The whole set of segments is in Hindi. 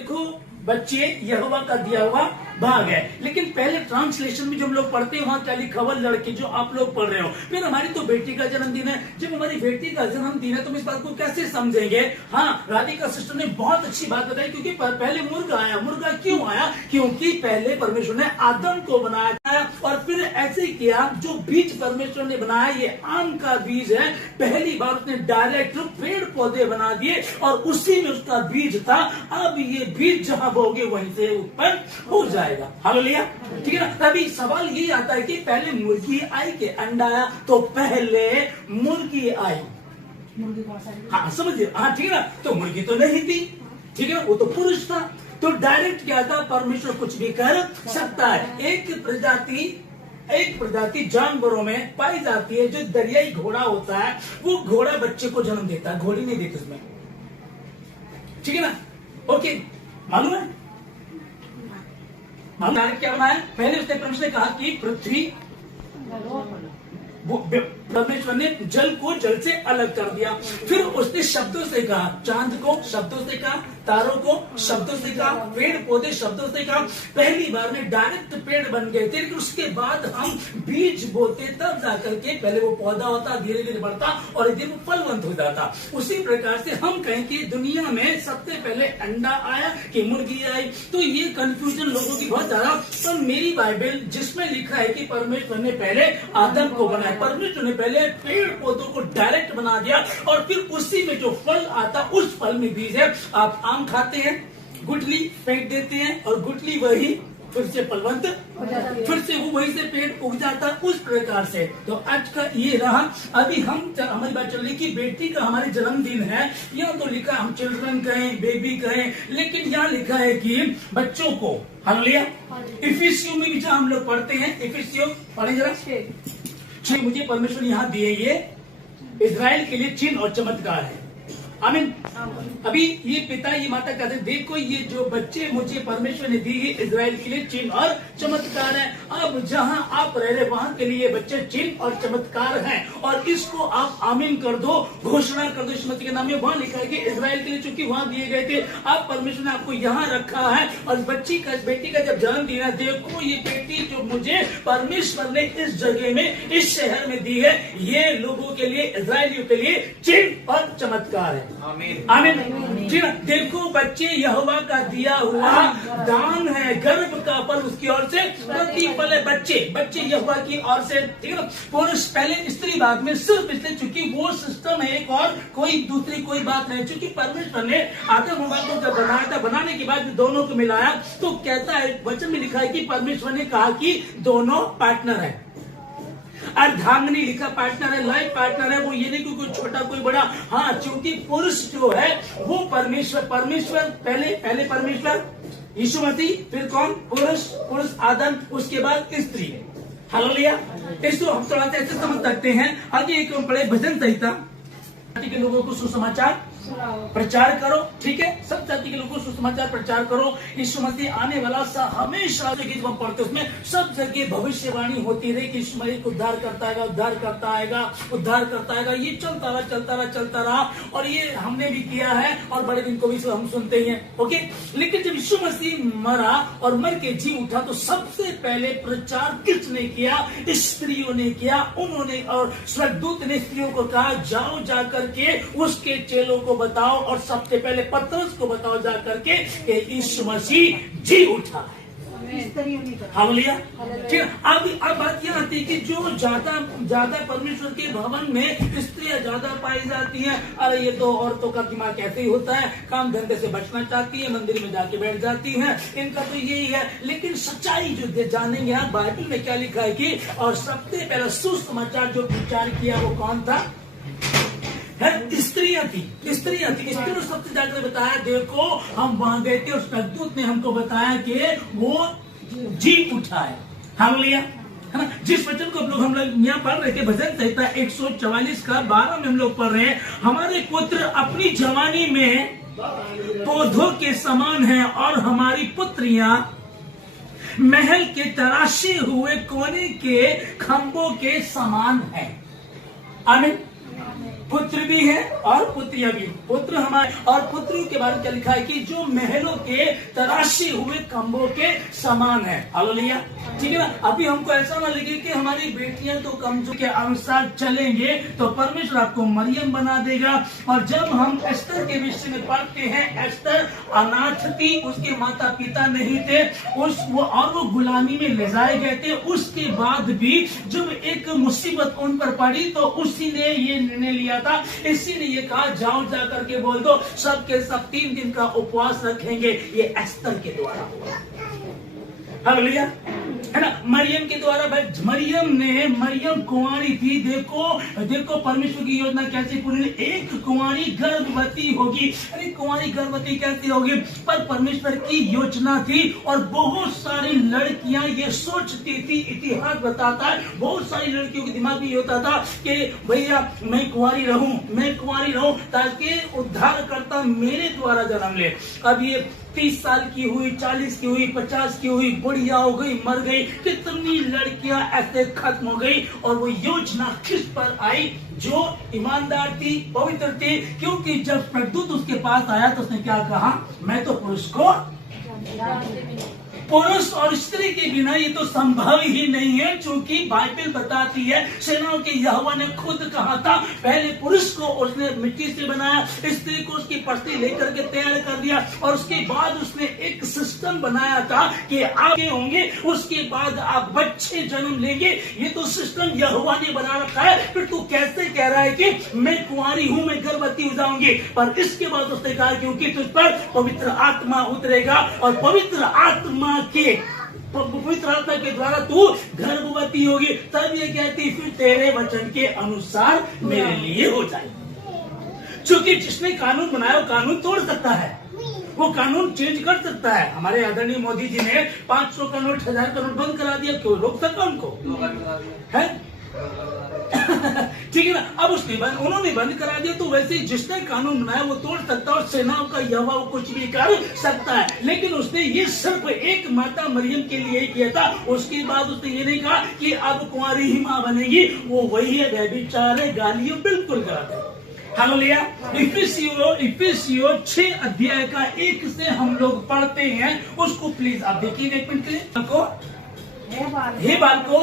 देखो बच्चे यहोवा का दिया हुआ भाग है। लेकिन पहले ट्रांसलेशन में जो हम लोग पढ़ते हैं वहां क्या लिखा हुआ, लड़के जो आप लोग पढ़ रहे हो। फिर हमारी तो बेटी का जन्मदिन है। जब हमारी बेटी का जन्मदिन है तो हम इस बात को कैसे समझेंगे। हाँ, राधिका सिस्टर ने बहुत अच्छी बात बताई, क्योंकि पहले मुर्गा आया। मुर्गा क्यों आया? क्योंकि पहले परमेश्वर ने आदम को बनाया था और फिर ऐसे किया। जो बीज परमेश्वर ने बनाया ये आम का बीज है। पहली बार उसने डायरेक्ट पेड़ पौधे बना दिए और उसी में उसका बीज था। अब ये बीज जहां बोगे वहीं से उत्पन्न हो जाएगा। हालेलुया, ठीक है ना। तभी सवाल ये आता है कि पहले मुर्गी आई कि अंडा आया? तो पहले मुर्गी आई। हाँ समझिए, हाँ ठीक है ना। तो मुर्गी तो नहीं थी, ठीक है ना, वो तो पुरुष था। तो डायरेक्ट क्या था, परमेश्वर कुछ भी कर सकता है। एक प्रजाति जानवरों में पाई जाती है जो दरियाई घोड़ा होता है। वो घोड़ा बच्चे को जन्म देता है, घोड़ी नहीं देती उसमें, ठीक है ना। ओके, मालूम है क्या बनाया? पहले उसने परमेश्वर ने कहा कि पृथ्वी, परमेश्वर ने जल को जल से अलग कर दिया। फिर उसने शब्दों से कहा, चांद को शब्दों से कहा, तारों को शब्दों से कहा, पेड़ पौधे शब्दों से कहा। पहली बार में डायरेक्ट पेड़ बन गए थे। लेकिन उसके बाद हम बीज बोते तब जाकर के, पहले वो पौधा होता, धीरे धीरे बढ़ता और एक दिन वो फलवंत हो जाता। उसी प्रकार से हम कहें कि दुनिया में सबसे पहले अंडा आया कि मुर्गी आई। तो ये कंफ्यूजन लोगों की बहुत ज्यादा। तो मेरी बाइबल जिसमें लिखा है कि परमेश्वर ने पहले आदम को बनाया, परमेश्वर ने पहले पेड़ पौधों को डायरेक्ट बना दिया और फिर उसी में जो फल आता उस फल में बीज है। आप आम खाते हैं, गुठली फेंक देते हैं और गुठली वही फिर से फलवंत, फिर से वो वही से पेड़ उग जाता, उस प्रकार से। तो आज का ये रहा। अभी हमारी बात चल रही कि बेटी का हमारे जन्मदिन है। यहाँ तो लिखा हम चिल्ड्रन कहें, बेबी कहें, लेकिन यहाँ लिखा है कि बच्चों को। हालेलुया। इफिसियों में भी जहाँ हम लोग पढ़ते हैं, इफिसियों पढ़े जरा। मुझे परमेश्वर यहाँ दिए ये इजराइल के लिए चिन्ह और चमत्कार है। आमीन। अभी ये पिता ये माता कहते हैं, देखो ये जो बच्चे मुझे परमेश्वर ने दी है इजराइल के लिए चिन्ह और चमत्कार है। अब जहां आप रह रहे वहां के लिए बच्चे चिन्ह और चमत्कार हैं और इसको आप आमीन कर दो, घोषणा कर दो यीशु मसीह के नाम में। वहां लिखा है कि इजराइल के लिए चूंकि वहां दिए गए थे, अब परमेश्वर ने आपको यहाँ रखा है। और बेटी का जब जन्मदिन है, देखो ये बेटी जो मुझे परमेश्वर ने इस जगह में, इस शहर में दी है, ये लोगों के लिए, इजराइलियों के लिए चिन्ह और चमत्कार है। आमीन। जी ना। देखो बच्चे यहोवा का दिया हुआ दान है, गर्भ का फल उसकी ओर से प्रतिफल है। बच्चे यहोवा की ओर से, ठीक है ना। पुरुष पहले स्त्री भाग में सिर्फ इसलिए चूंकि वो सिस्टम है एक और कोई दूसरी कोई बात नहीं। चूंकि परमेश्वर ने आदम हव्वा को जब बनाया था, बनाने के बाद दोनों को मिलाया तो कहता है, वचन में लिखा है कि परमेश्वर ने कहा कि दोनों पार्टनर है। अर्धांगिनी लिखा पार्टनर है, लाइफ पार्टनर है। वो ये नहीं कि कोई छोटा कोई बड़ा। हाँ, क्योंकि पुरुष जो है वो परमेश्वर पहले परमेश्वर यीशु मसीह, फिर कौन? पुरुष आदम, उसके बाद स्त्री। हालेलुया। इसको हम थोड़ा सा ऐसे समझ सकते हैं। आगे एक बड़े भजन संहिता के लोगों को सुसमाचार प्रचार करो, ठीक है। सब जाति के लोगों को सुसमाचार प्रचार करो। यीशु मसीह आने वाला हमेशा गीत हम पढ़ते, उसमें सब जगह भविष्यवाणी होती रही कि यीशु मसीह उद्धार करता आएगा, उद्धार करता आएगा। ये चलता रहा और ये हमने भी किया है और बड़े दिन को भी हम सुनते ही हैं। ओके, लेकिन जब यीशु मसीह मरा और मर के जी उठा तो सबसे पहले प्रचार किसने किया? स्त्रियों ने किया। उन्होंने और स्वर्गदूत ने स्त्रियों को कहा, जाओ जाकर के उसके चेलों को बताओ और सबसे पहले पतरस को बताओ जाकर के कि यीशु मसीह जी उठा है। हालेलुया। ठीक। अब बात यह आती है कि जो ज्यादा परमेश्वर के भवन में स्त्रियां ज्यादा पाई जाती हैं। अरे ये तो औरतों का दिमाग ऐसे ही होता है, काम धंधे से बचना चाहती है, मंदिर में जाके बैठ जाती हैं, इनका तो यही है। लेकिन सच्चाई जो जानेंगे आप, बाइबल में क्या लिखा है कि और सबसे पहला सुसमाचार जो प्रचार किया वो कौन था? स्त्रियां थी। स्त्रियों ने सबसे ज्यादा बताया, देखो हम वहां गए थे और स्वर्गदूत ने हमको बताया कि वो जी उठा है। हालेलुया, है ना। जिस वचन को हम लोग यहाँ पढ़ रहे थे, भजन संहिता 144 का 12 में हम लोग पढ़ रहे हैं, हमारे पुत्र अपनी जवानी में पौधों के समान हैं और हमारी पुत्रियां महल के तराशे हुए कोने के खंभों के समान हैं। आमीन। पुत्र भी है और पुत्रियां भी। पुत्र हमारे और पुत्रियों के बारे में क्या लिखा है कि जो महलों के तराशे हुए खंभों के समान है। हालेलुया, ठीक है ना। अभी हमको ऐसा ना लगे कि हमारी बेटियां तो कमजोर के अनुसार चलेंगे तो परमेश्वर आपको मरियम बना देगा। और जब हम एस्तर के विषय में पढ़ते हैं, एस्तर अनाथ थी, उसके माता पिता नहीं थे, वो गुलामी में ले जाए गए थे। उसके बाद भी जब एक मुसीबत उन पर पड़ी तो उसी ने ये निर्णय लिया था, इसी ने ये कहा जाओ जा करके बोल दो सब के सब 3 दिन का उपवास रखेंगे। ये एस्तर के द्वारा हुआ। हालेलुया, है ना। मरियम के द्वारा, मरियम कुंवारी थी। देखो परमेश्वर की योजना कैसे पूरी। एक कुंवारी गर्भवती होगी। अरे कुंवारी गर्भवती कैसे होगी? पर परमेश्वर की योजना थी। और बहुत सारी लड़कियां ये सोचती थी, इतिहास बताता है, बहुत सारी लड़कियों के दिमाग में ये होता था कि भैया मैं कुंवारी रहूं ताकि उद्धारकर्ता मेरे द्वारा जन्म ले। अब ये 30 साल की हुई, 40 की हुई, 50 की हुई, बुढ़िया हो गई, मर गई, कितनी लड़कियां ऐसे खत्म हो गई। और वो योजना किस पर आई? जो ईमानदार थी, पवित्र थी। क्योंकि जब स्वर्गदूत उसके पास आया तो उसने क्या कहा? मैं तो पुरुष और स्त्री के बिना ये तो संभव ही नहीं है। क्योंकि बाइबल बताती है, सेनाओं के यहोवा ने खुद कहा था, पहले पुरुष को उसने मिट्टी से बनाया, स्त्री को उसकी पत्नी लेकर के तैयार कर दिया, और उसके बाद उसने एक सिस्टम बनाया था कि आगे होंगे, उसके बाद आप बच्चे जन्म लेंगे। ये तो सिस्टम यहोवा ने बना रखा है। फिर तू कैसे कह रहा है कि मैं कुंवारी हूं, मैं गर्भवती हो जाऊंगी? पर इसके बाद उसने कहा क्योंकि तुझ पर पवित्र आत्मा उतरेगा और पवित्र आत्मा के द्वारा तू गर्भवती होगी। तब ये कहती फिर तेरे वचन के अनुसार मेरे लिए हो जाए। क्योंकि जिसने कानून बनाया वो कानून तोड़ सकता है, वो कानून चेंज कर सकता है। हमारे आदरणीय मोदी जी ने 500 का नोट, 1000 का नोट बंद करा दिया। क्यों रोक सका उनको? है ठीक है ना। अब उन्होंने बंद करा दिया, तो वैसे जिसने कानून बनाया वो तोड़ सकता है, और सेनाओं का यहोवा वो कुछ भी कर सकता है। लेकिन उसने ये सिर्फ एक माता मरियम के लिए किया था। उसके बाद उसने ये नहीं कहा कि अब कुंवारी ही मां बनेगी। वो वही है, व्यभिचार है, गालियों बिल्कुल गलत है। हालेलुया। इफिसियों 6 अध्याय का 1 से हम लोग पढ़ते हैं, उसको प्लीज आप देखिए एक मिनट के लिए। हे बालकों,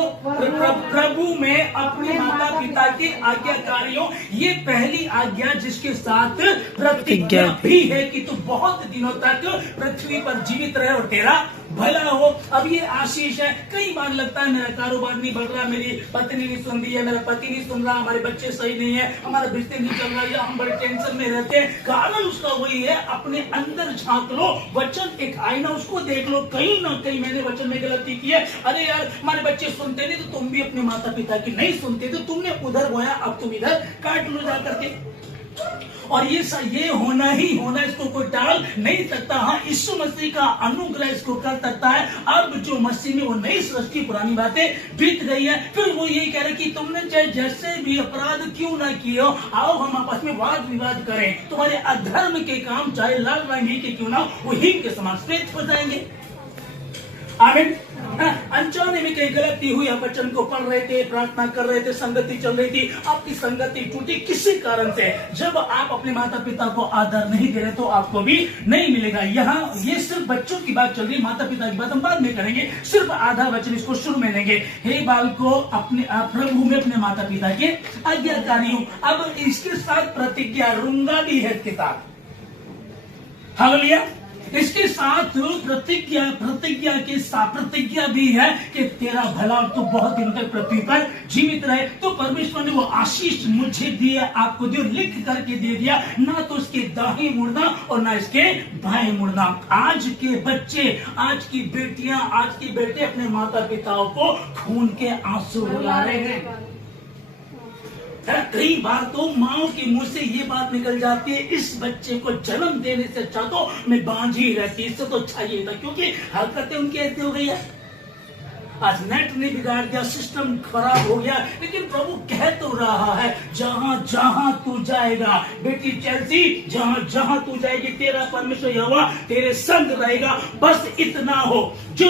प्रभु में अपने माता पिता के आज्ञाकारियों, ये पहली आज्ञा जिसके साथ प्रतिज्ञा भी है कि तू बहुत दिनों तक पृथ्वी पर जीवित रहे और तेरा भला हो। अब ये आशीष है। कई बार लगता है मेरा कारोबार नहीं बढ़ रहा, मेरी पत्नी नहीं सुन रही है, मेरा पति नहीं सुन रहा, हमारे बच्चे सही नहीं है, हमारा बिजनेस नहीं चल रहा है, हम बड़े टेंशन में रहते हैं। कारण उसका वही है, अपने अंदर झांक लो। वचन एक आईना, उसको देख लो, कहीं ना कहीं मैंने वचन में गलती की है। अरे यार हमारे बच्चे सुनते नहीं तो तुम भी अपने माता पिता की नहीं सुनते, तो तुमने उधर बोया, अब तुम इधर काट लो जा करके। और ये होना ही होना, इसको कोई टाल नहीं सकता। हाँ, यीशु मसीह का अनुग्रह इसको कर सकता है। अब जो मसीह में वो नई सृष्टि, पुरानी बातें बीत गई है। फिर वो यही कह रहे कि तुमने चाहे जैसे भी अपराध क्यों ना किए हो, आओ हम आपस में वाद विवाद करें। तुम्हारे अधर्म के काम चाहे लाल रंग के क्यों ना, वो हिम के समान श्वेत हो जाएंगे। आमीन। अनजाने में कहीं गलती हुई, आप वचन को पढ़ रहे थे, प्रार्थना कर रहे थे, संगति चल रही थी, आपकी संगति टूटी किसी कारण से। जब आप अपने माता पिता को आदर नहीं दे रहे तो आपको भी नहीं मिलेगा। यहाँ ये सिर्फ बच्चों की बात चल रही है, माता पिता की बात हम बाद में करेंगे। सिर्फ आधा वचन इसको शुरू में लेंगे। हे बालकों, अपने प्रभु में अपने माता पिता के आज्ञाकारियों। अब इसके साथ प्रतिज्ञा रूंगा भी है इसके साथ। हालेलुया। इसके साथ प्रतिज्ञा भी है कि तेरा भला तो बहुत दिन तक पृथ्वी पर जीवित रहे। तो परमेश्वर ने वो आशीष मुझे दिया, आपको दिया, लिख करके दे दिया। ना तो इसके दाएं मुड़ना और ना इसके बाएं मुड़ना। आज के बच्चे, आज की बेटियां, आज के बेटे अपने माता पिताओं को खून के आंसू रुला रहे हैं। कई बार तो माओ के मुंह से ये बात निकल जाती है, इस बच्चे को जन्म देने से अच्छा तो मैं बांझी ही रहती, इससे तो अच्छा ही था। क्योंकि हरकतें उनकी ऐसी हो गई है। आज नेट ने बिगाड़ दिया, सिस्टम खराब हो गया। लेकिन प्रभु कह तो रहा है, जहां जहां तू जाएगा बेटी चेल्सी, जहां जहां तू जाएगी तेरा परमेश्वर यहोवा तेरे संग रहेगा। बस इतना हो, जो